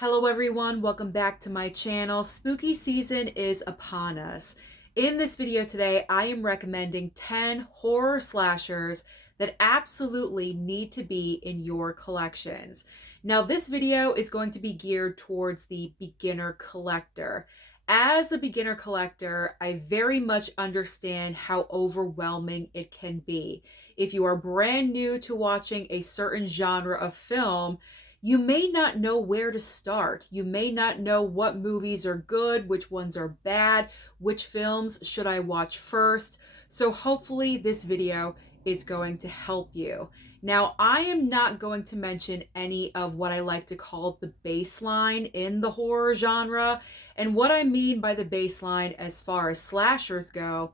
Hello everyone, welcome back to my channel. Spooky season is upon us. In this video today, I am recommending 10 horror slashers that absolutely need to be in your collections. Now this video is going to be geared towards the beginner collector. As a beginner collector, I very much understand how overwhelming it can be. If you are brand new to watching a certain genre of film, you may not know where to start. You may not know what movies are good, which ones are bad, which films should I watch first. So hopefully this video is going to help you. Now, I am not going to mention any of what I like to call the baseline in the horror genre. And what I mean by the baseline as far as slashers go,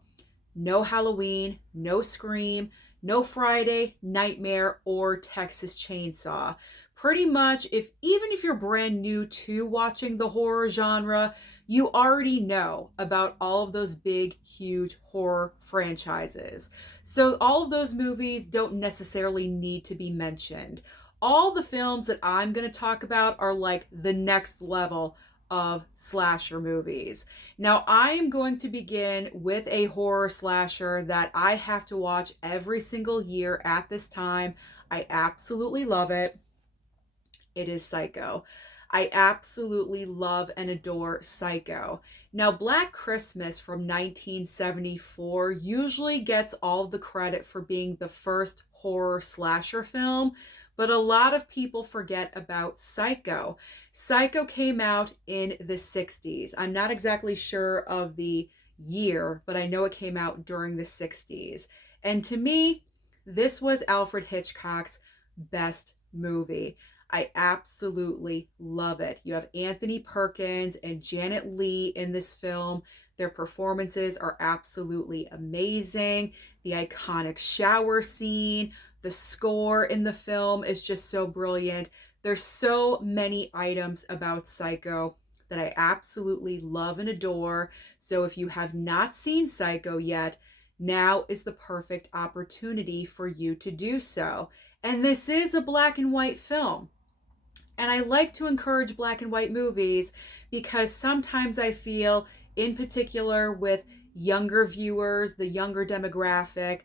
no Halloween, no Scream, no Friday, Nightmare, or Texas Chainsaw. Pretty much, even if you're brand new to watching the horror genre, you already know about all of those big, huge horror franchises. So all of those movies don't necessarily need to be mentioned. All the films that I'm going to talk about are like the next level of slasher movies. Now, I am going to begin with a horror slasher that I have to watch every single year at this time. I absolutely love it. It is Psycho. I absolutely love and adore Psycho. Now, Black Christmas from 1974 usually gets all the credit for being the first horror slasher film, but a lot of people forget about Psycho. Psycho came out in the 60s. I'm not exactly sure of the year, but I know it came out during the 60s. And to me, this was Alfred Hitchcock's best movie. I absolutely love it. You have Anthony Perkins and Janet Leigh in this film. Their performances are absolutely amazing. The iconic shower scene, the score in the film is just so brilliant. There's so many items about Psycho that I absolutely love and adore. So if you have not seen Psycho yet, now is the perfect opportunity for you to do so. And this is a black and white film. And I like to encourage black and white movies because sometimes I feel, in particular with younger viewers, the younger demographic,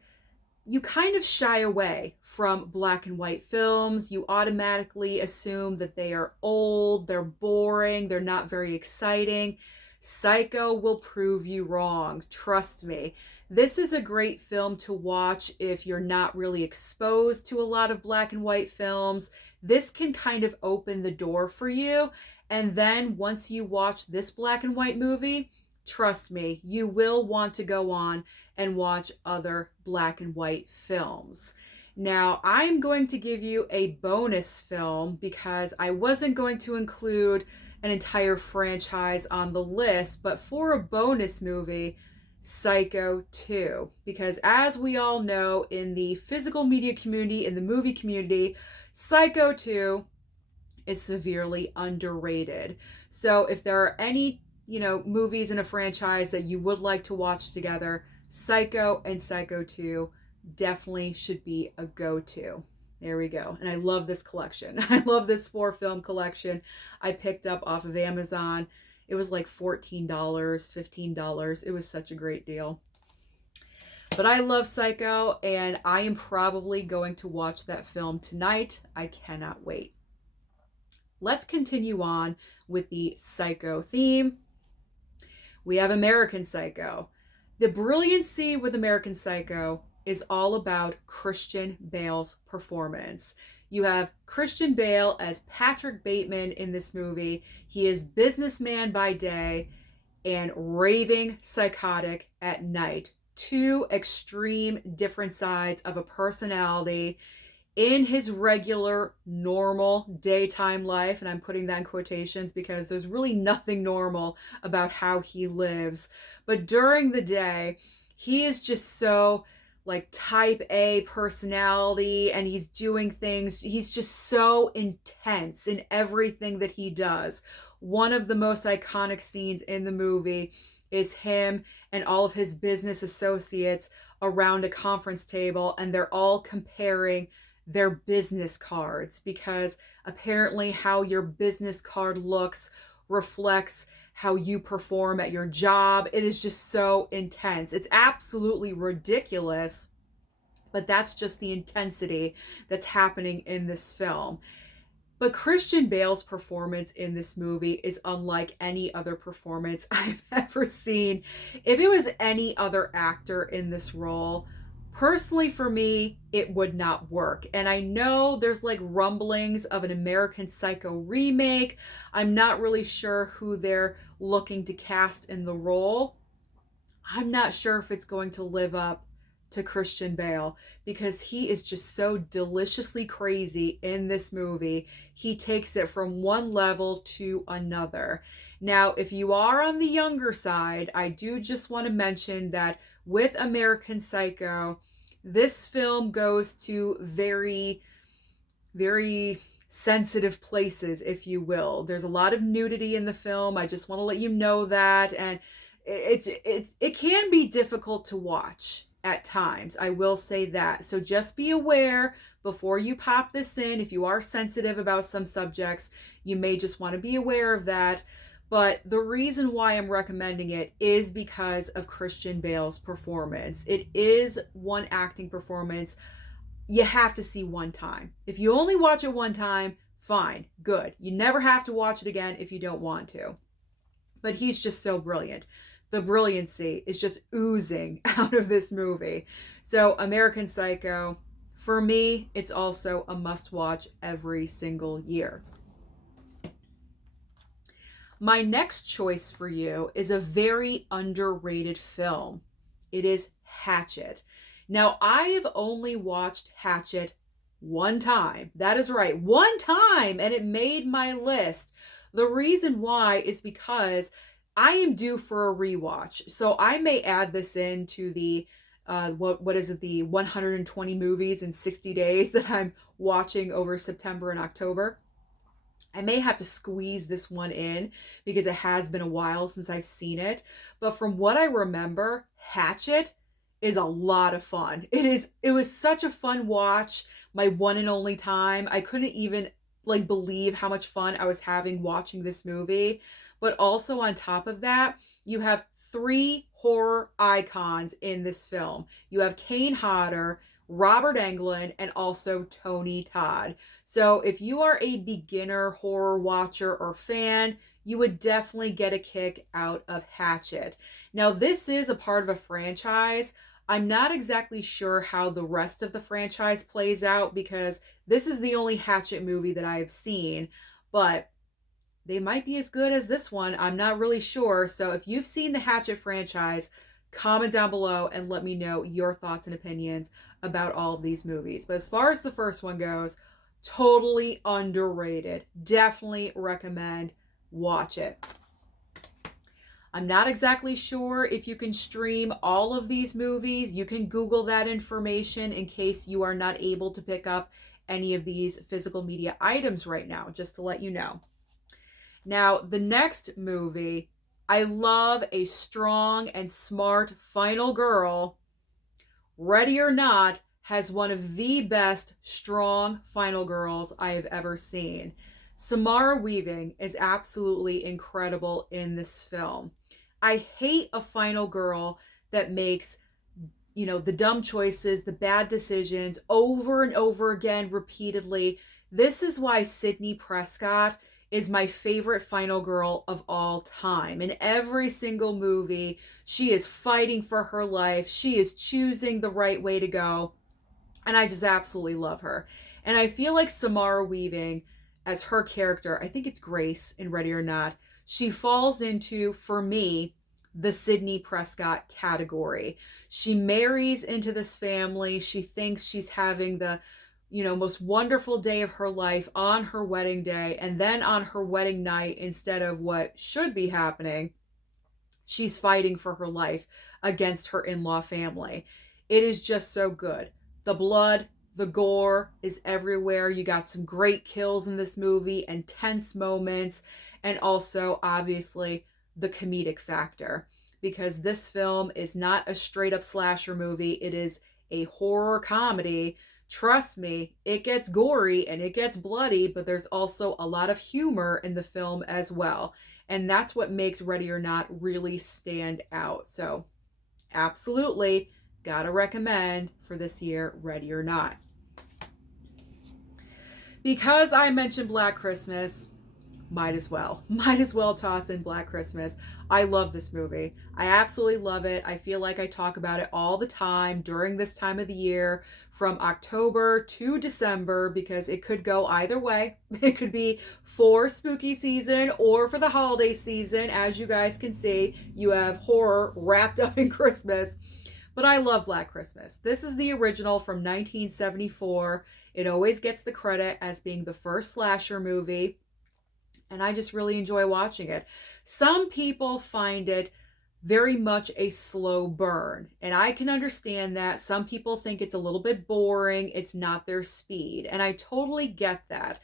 you kind of shy away from black and white films. You automatically assume that they are old, they're boring, they're not very exciting. Psycho will prove you wrong. Trust me. This is a great film to watch if you're not really exposed to a lot of black and white films. This can kind of open the door for you. And then once you watch this black and white movie, trust me, you will want to go on and watch other black and white films. Now, I'm going to give you a bonus film because I wasn't going to include an entire franchise on the list, but for a bonus movie, Psycho 2. Because as we all know, in the physical media community, in the movie community, Psycho 2 is severely underrated. So if there are any, movies in a franchise that you would like to watch together, Psycho and Psycho 2 definitely should be a go-to. There we go. And I love this collection. I love this 4-film collection I picked up off of Amazon. It was like $14, $15. It was such a great deal. But I love Psycho, and I am probably going to watch that film tonight. I cannot wait. Let's continue on with the Psycho theme. We have American Psycho. The brilliancy with American Psycho is all about Christian Bale's performance. You have Christian Bale as Patrick Bateman in this movie. He is businessman by day and raving psychotic at night. Two extreme different sides of a personality in his regular, normal daytime life. And I'm putting that in quotations because there's really nothing normal about how he lives. But during the day, he is just so like type A personality, and he's doing things. He's just so intense in everything that he does. One of the most iconic scenes in the movie is him and all of his business associates around a conference table, and they're all comparing their business cards, because apparently how your business card looks reflects how you perform at your job. It is just so intense. It's absolutely ridiculous, but that's just the intensity that's happening in this film. But Christian Bale's performance in this movie is unlike any other performance I've ever seen. If it was any other actor in this role, personally for me, it would not work. And I know there's like rumblings of an American Psycho remake. I'm not really sure who they're looking to cast in the role. I'm not sure if it's going to live up to Christian Bale, because he is just so deliciously crazy in this movie. He takes it from one level to another. Now, if you are on the younger side, I do just want to mention that with American Psycho, this film goes to very, very sensitive places, if you will. There's a lot of nudity in the film. I just want to let you know that. And it can be difficult to watch at times. I will say that. So just be aware before you pop this in. If you are sensitive about some subjects, you may just want to be aware of that. But the reason why I'm recommending it is because of Christian Bale's performance. It is one acting performance you have to see one time. If you only watch it one time, fine, good. You never have to watch it again if you don't want to. But he's just so brilliant. The brilliancy is just oozing out of this movie. So American Psycho, for me, it's also a must-watch every single year. My next choice for you is a very underrated film. It is Hatchet. Now, I have only watched Hatchet one time. That is right, one time, and it made my list. The reason why is because I am due for a rewatch. So I may add this into the what is it, the 120 movies in 60 days that I'm watching over September and October. I may have to squeeze this one in because it has been a while since I've seen it. But from what I remember, Hatchet is a lot of fun. It was such a fun watch, my one and only time. I couldn't even like believe how much fun I was having watching this movie. But also on top of that, you have 3 horror icons in this film. You have Kane Hodder, Robert Englund, and also Tony Todd. So if you are a beginner horror watcher or fan, you would definitely get a kick out of Hatchet. Now, this is a part of a franchise. I'm not exactly sure how the rest of the franchise plays out because this is the only Hatchet movie that I have seen, but they might be as good as this one. I'm not really sure. So if you've seen the Hatchet franchise, comment down below and let me know your thoughts and opinions about all of these movies. But as far as the first one goes, totally underrated. Definitely recommend watch it. I'm not exactly sure if you can stream all of these movies. You can Google that information in case you are not able to pick up any of these physical media items right now, just to let you know. Now, the next movie, I love a strong and smart final girl. Ready or Not has one of the best strong final girls I have ever seen. Samara Weaving is absolutely incredible in this film. I hate a final girl that makes, the dumb choices, the bad decisions over and over again repeatedly. This is why Sidney Prescott is my favorite final girl of all time. In every single movie, she is fighting for her life. She is choosing the right way to go. And I just absolutely love her. And I feel like Samara Weaving, as her character, I think it's Grace in Ready or Not, she falls into, for me, the Sidney Prescott category. She marries into this family. She thinks she's having the most wonderful day of her life on her wedding day, and then on her wedding night, instead of what should be happening, she's fighting for her life against her in-law family. It is just so good. The blood, the gore is everywhere. You got some great kills in this movie and tense moments, and also obviously the comedic factor, because this film is not a straight up slasher movie. It is a horror comedy Trust me, it gets gory and it gets bloody, but there's also a lot of humor in the film as well. And that's what makes Ready or Not really stand out. So, absolutely, gotta recommend for this year, Ready or Not. Because I mentioned Black Christmas, might as well toss in Black Christmas. I love this movie. I absolutely love it. I feel like I talk about it all the time during this time of the year, from October to December, because it could go either way. It could be for spooky season or for the holiday season. As you guys can see, you have horror wrapped up in Christmas. But I love Black Christmas. This is the original from 1974. It always gets the credit as being the first slasher movie, and I just really enjoy watching it. Some people find it very much a slow burn, and I can understand that. Some people think it's a little bit boring, it's not their speed, and I totally get that.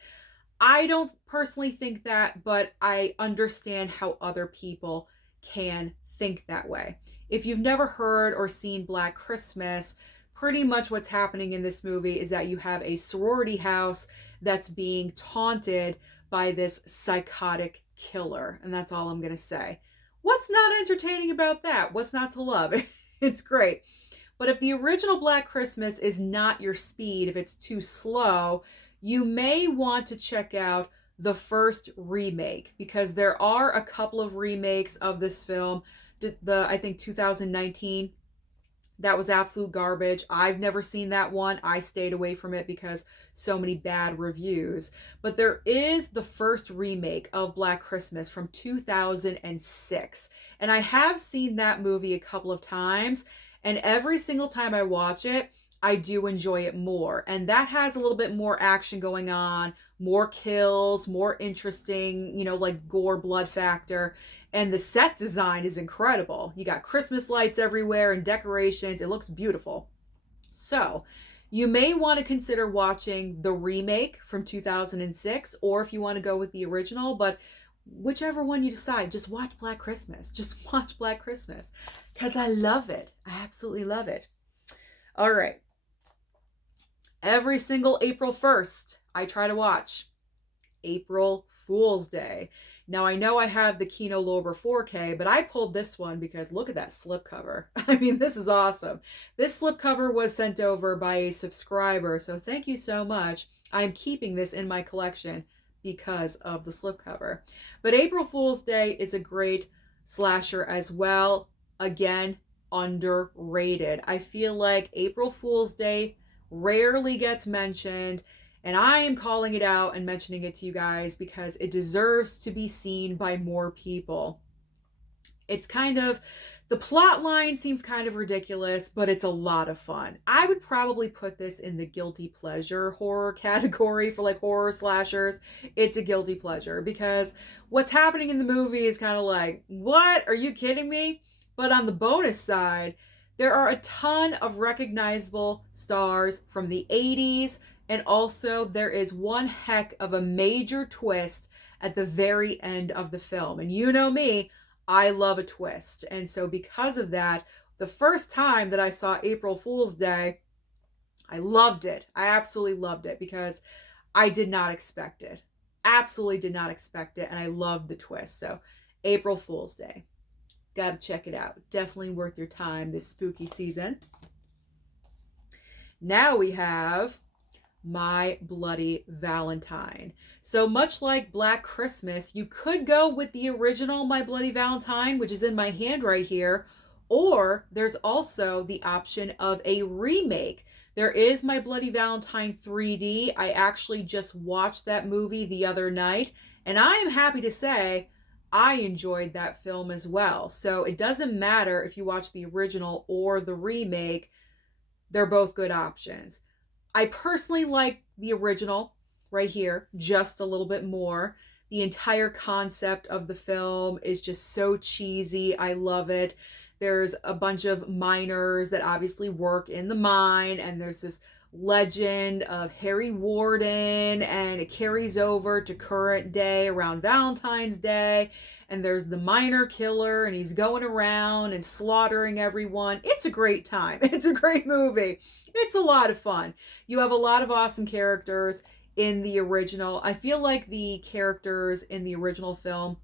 I don't personally think that, but I understand how other people can think that way. If you've never heard or seen Black Christmas, pretty much what's happening in this movie is that you have a sorority house that's being taunted by this psychotic killer. And that's all I'm going to say. What's not entertaining about that? What's not to love? It's great. But if the original Black Christmas is not your speed, if it's too slow, you may want to check out the first remake, because there are a couple of remakes of this film. I think 2019, that was absolute garbage. I've never seen that one. I stayed away from it because so many bad reviews. But there is the first remake of Black Christmas from 2006. And I have seen that movie a couple of times. And every single time I watch it, I do enjoy it more. And that has a little bit more action going on, more kills, more interesting, like gore, blood factor. And the set design is incredible. You got Christmas lights everywhere and decorations. It looks beautiful. So you may want to consider watching the remake from 2006, or if you want to go with the original, but whichever one you decide, just watch Black Christmas. Just watch Black Christmas, because I love it. I absolutely love it. All right. Every single April 1st, I try to watch April Fool's Day. Now, I know I have the Kino Lorber 4K, but I pulled this one because look at that slipcover. I mean, this is awesome. This slipcover was sent over by a subscriber, so thank you so much. I'm keeping this in my collection because of the slipcover. But April Fool's Day is a great slasher as well. Again, underrated. I feel like April Fool's Day rarely gets mentioned, and I am calling it out and mentioning it to you guys because it deserves to be seen by more people. It's the plot line seems kind of ridiculous, but it's a lot of fun. I would probably put this in the guilty pleasure horror category for like horror slashers. It's a guilty pleasure because what's happening in the movie is kind of like, what? Are you kidding me? But on the bonus side, there are a ton of recognizable stars from the 80s, and also there is one heck of a major twist at the very end of the film. And you know me, I love a twist. And so because of that, the first time that I saw April Fool's Day, I loved it. I absolutely loved it because I did not expect it. Absolutely did not expect it. And I loved the twist. So April Fool's Day. Gotta check it out. Definitely worth your time this spooky season. Now we have My Bloody Valentine. So much like Black Christmas, you could go with the original My Bloody Valentine, which is in my hand right here, or there's also the option of a remake. There is My Bloody Valentine 3D. I actually just watched that movie the other night, and I am happy to say I enjoyed that film as well. So it doesn't matter if you watch the original or the remake, they're both good options. I personally like the original right here just a little bit more. The entire concept of the film is just so cheesy. I love it. There's a bunch of miners that obviously work in the mine, and there's this legend of Harry Warden, and it carries over to current day around Valentine's Day. And there's the minor killer, and he's going around and slaughtering everyone. It's a great time. It's a great movie. It's a lot of fun. You have a lot of awesome characters in the original. I feel like the characters in the original film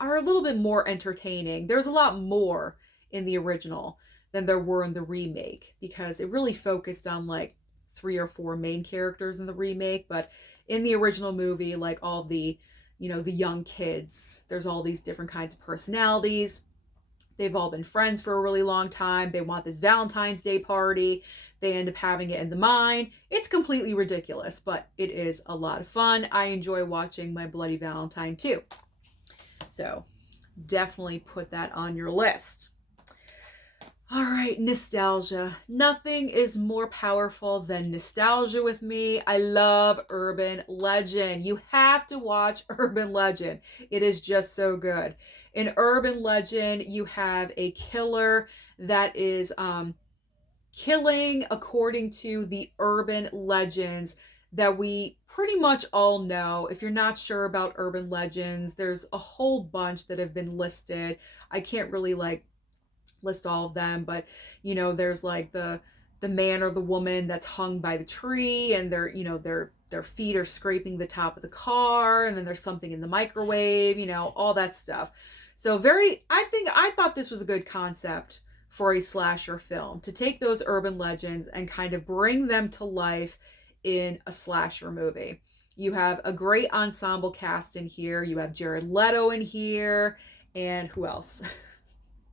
are a little bit more entertaining. There's a lot more in the original than there were in the remake, because it really focused on like 3 or 4 main characters in the remake. But in the original movie, like all the, the young kids, there's all these different kinds of personalities. They've all been friends for a really long time. They want this Valentine's Day party. They end up having it in the mine. It's completely ridiculous, but it is a lot of fun. I enjoy watching my Bloody Valentine too. So definitely put that on your list. All right, nostalgia. Nothing is more powerful than nostalgia with me. I love Urban Legend. You have to watch Urban Legend. It is just so good. In Urban Legend, you have a killer that is killing according to the urban legends that we pretty much all know. If you're not sure about urban legends, there's a whole bunch that have been listed. I can't really list all of them, but there's like the man or the woman that's hung by the tree, and their feet are scraping the top of the car, and then there's something in the microwave, all that stuff. So I thought this was a good concept for a slasher film, to take those urban legends and kind of bring them to life in a slasher movie. You have a great ensemble cast in here. You have Jared Leto in here, and who else?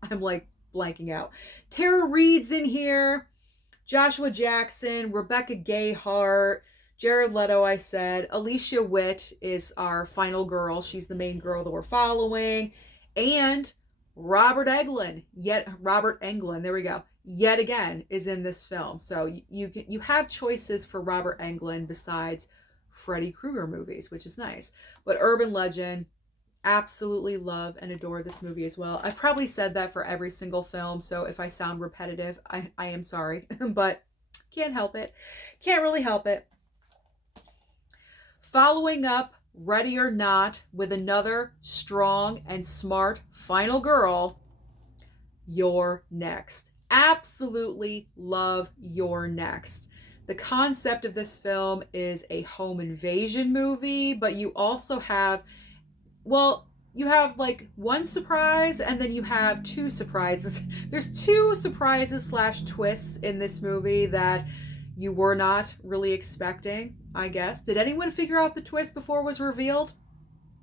I'm like blanking out. Tara Reid's in here, Joshua Jackson, Rebecca Gayheart, Jared Leto, I said. Alicia Witt is our final girl. She's the main girl that we're following. And Robert Englund, there we go, yet again is in this film. So you have choices for Robert Englund besides Freddy Krueger movies, which is nice. But Urban Legend, absolutely love and adore this movie as well. I've probably said that for every single film, so if I sound repetitive, I am sorry, but can't help it. Can't really help it. Following up Ready or Not with another strong and smart final girl, You're Next. Absolutely love You're Next. The concept of this film is a home invasion movie, but you also have, you have like one surprise, and then you have 2 surprises. There's 2 surprises / twists in this movie that you were not really expecting, I guess. Did anyone figure out the twist before it was revealed?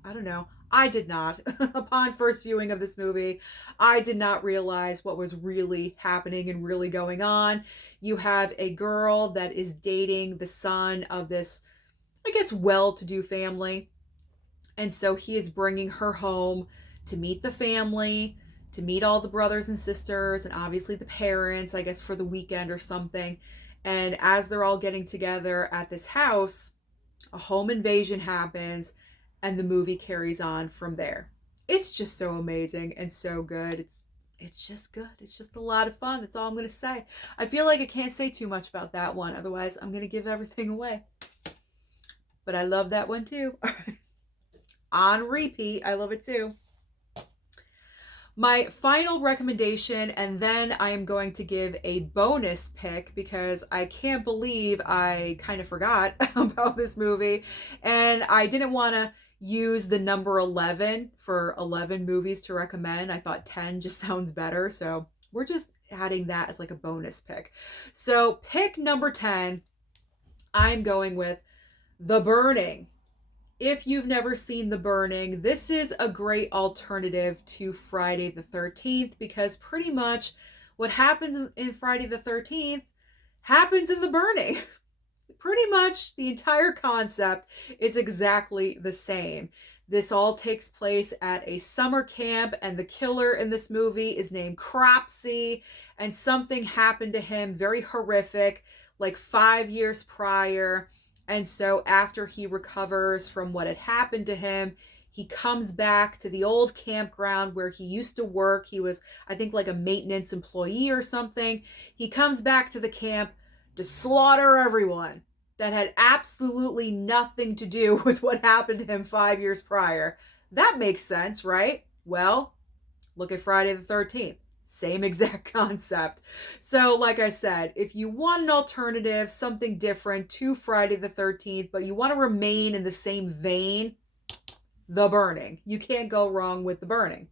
I don't know. I did not. Upon first viewing of this movie, I did not realize what was really happening and really going on. You have a girl that is dating the son of this, I guess, well-to-do family. And so he is bringing her home to meet the family, to meet all the brothers and sisters, and obviously the parents, I guess, for the weekend or something. And as they're all getting together at this house, a home invasion happens, and the movie carries on from there. It's just so amazing and so good. It's just good. It's just a lot of fun. That's all I'm going to say. I feel like I can't say too much about that one. Otherwise, I'm going to give everything away. But I love that one too. On repeat. I love it too. My final recommendation, and then I am going to give a bonus pick because I can't believe I kind of forgot about this movie, and I didn't want to use the number 11 for 11 movies to recommend. I thought 10 just sounds better, so we're just adding that as like a bonus pick. So pick number 10, I'm going with The Burning. If you've never seen The Burning, this is a great alternative to Friday the 13th, because pretty much what happens in Friday the 13th happens in The Burning. Pretty much the entire concept is exactly the same. This all takes place at a summer camp, and the killer in this movie is named Cropsy, and something happened to him very horrific like 5 years prior. And so after he recovers from what had happened to him, he comes back to the old campground where he used to work. He was, I think, like a maintenance employee or something. He comes back to the camp to slaughter everyone that had absolutely nothing to do with what happened to him 5 years prior. That makes sense, right? Well, look at Friday the 13th. Same exact concept. So, like I said, if you want an alternative, something different to Friday the 13th, but you want to remain in the same vein, The Burning. You can't go wrong with The Burning.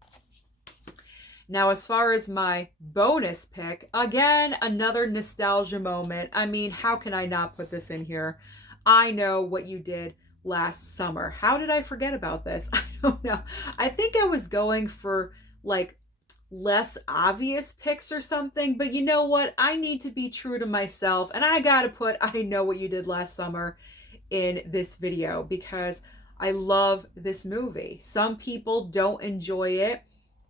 Now, as far as my bonus pick, again, another nostalgia moment. I mean, how can I not put this in here? I Know What You Did Last Summer. How did I forget about this? I don't know. I think I was going for like less obvious picks or something, but you know what? I need to be true to myself, and I gotta put I Know What You Did Last Summer in this video because I love this movie. Some people don't enjoy it,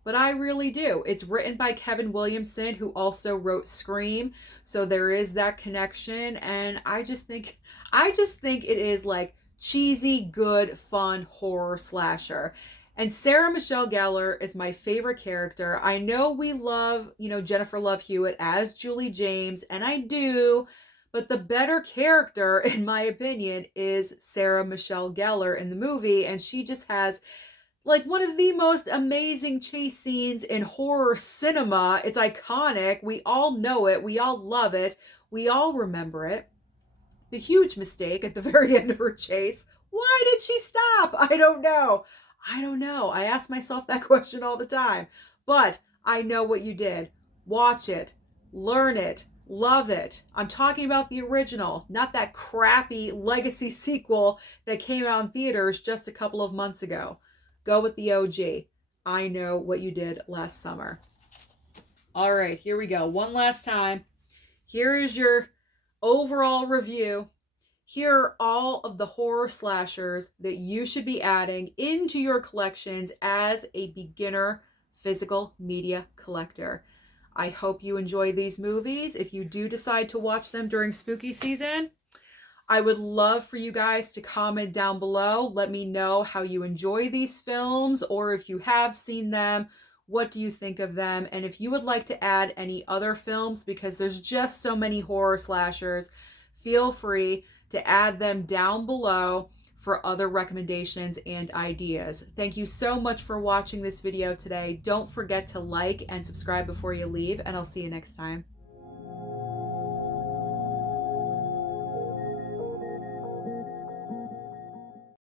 but I really do. It's written by Kevin Williamson, who also wrote Scream, so there is that connection, and I just think it is like cheesy, good, fun horror slasher. And Sarah Michelle Gellar is my favorite character. I know we love, Jennifer Love Hewitt as Julie James, and I do, but the better character, in my opinion, is Sarah Michelle Gellar in the movie, and she just has like one of the most amazing chase scenes in horror cinema. It's iconic. We all know it. We all love it. We all remember it. The huge mistake at the very end of her chase. Why did she stop? I don't know. I ask myself that question all the time. But I Know What You Did. Watch it. Learn it. Love it. I'm talking about the original, not that crappy legacy sequel that came out in theaters just a couple of months ago. Go with the OG. I Know What You Did Last Summer. All right, here we go. One last time. Here is your overall review. Here are all of the horror slashers that you should be adding into your collections as a beginner physical media collector. I hope you enjoy these movies. If you do decide to watch them during spooky season, I would love for you guys to comment down below. Let me know how you enjoy these films, or if you have seen them, what do you think of them? And if you would like to add any other films, because there's just so many horror slashers, feel free to add them down below for other recommendations and ideas. Thank you so much for watching this video today. Don't forget to like and subscribe before you leave, and I'll see you next time.